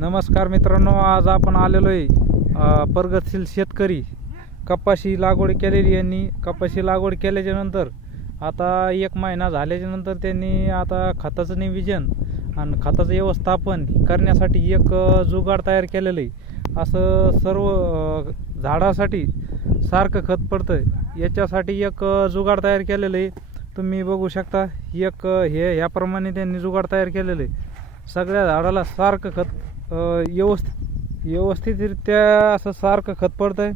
नमस्कार मित्रांनो, आज आपण आलेलो आहे प्रगतशील शेतकरी कपाशी लागवड केलेली यांनी. कपाशी लागवड केल्याच्या नंतर आता 1 महिना झाल्याच्या नंतर त्यांनी आता खताचं नियोजन आणि खताचं व्यवस्थापन करण्यासाठी एक जुगाड तयार केलेलं आहे. असं सर्व झाडासाठी सारखं खत पडतं याच्यासाठी एक जुगाड तयार केलेलं आहे. तुम्ही बघू शकता एक ह्याप्रमाणे त्यांनी जुगाड तयार केलेलं आहे. सगळ्या झाडाला सारखं खत व्यवस्थितरित्या असं सारखं खत पडतंय.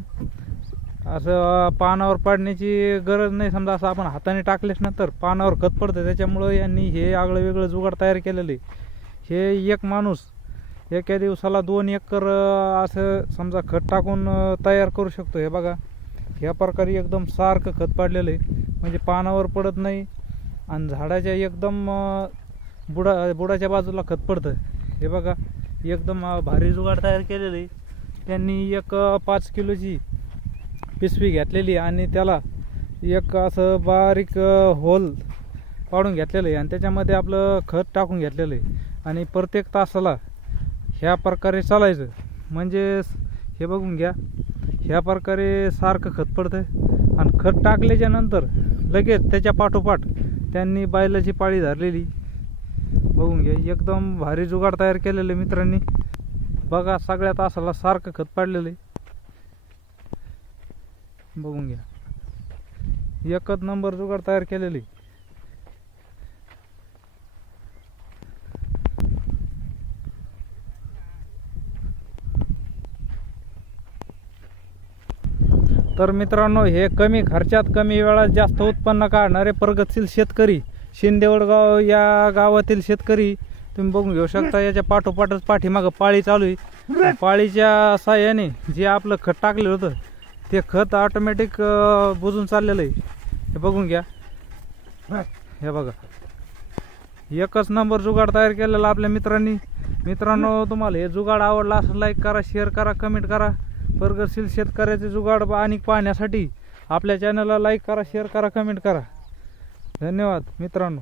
असं पानावर पाडण्याची गरज नाही. समजा असं आपण हाताने टाकलेच ना तर पानावर खत पडतं. त्याच्यामुळं यांनी हे आगळं वेगळं जुगाड तयार केलेलं आहे. हे एक माणूस एका दिवसाला 2 एकर असं समजा खत टाकून तयार करू शकतो. हे बघा, ह्या प्रकारे एकदम सारखं खत पाडलेलं आहे, म्हणजे पानावर पडत नाही आणि झाडाच्या एकदम बुडाच्या बाजूला खत पडतं. हे बघा, एकदम भारी जुगाड तयार केलेलं आहे त्यांनी. एक 5 किलोची पिशवी घेतलेली आणि त्याला एक असं बारीक होल पाडून घेतलेलं आहे आणि त्याच्यामध्ये आपलं खत टाकून घेतलेलं आहे आणि प्रत्येक तासाला ह्या प्रकारे चालायचं. म्हणजे हे बघून घ्या, ह्या प्रकारे सारखं खत पडतं आणि खत टाकल्याच्या नंतर लगेच त्याच्या पाठोपाठ त्यांनी बैलाची पाळी धरलेली. बघून घ्या, एकदम भारी जुगाड तयार केलेलं आहे मित्रांनी. बघा, सगळ्या तासाला सारखं खत पाडलेलं आहे. बघून घ्या, एकच नंबर जुगाड तयार केलेली. तर मित्रांनो, हे कमी खर्चात कमी वेळात जास्त उत्पन्न काढणारे प्रगतशील शेतकरी शिंदेवडगाव या गावातील शेतकरी तुम्ही बघून घेऊ शकता. याच्या पाठोपाठच पाठीमागं पाळी चालू आहे. पाळीच्या साह्याने जे आपलं खत टाकलेलं होतं ते खत ऑटोमॅटिक बुजून चाललेलं आहे. हे बघून घ्या, हे बघा, एकच नंबर जुगाड तयार केलेला आपल्या मित्रांनी. मित्रांनो, तुम्हाला हे जुगाड आवडला असेल लाईक करा, शेअर करा, कमेंट करा. प्रगतशील शेतकऱ्याचे जुगाड आणि पाहण्यासाठी आपल्या चॅनलला लाईक करा, शेअर करा, कमेंट करा. धन्यवाद मित्रांनो.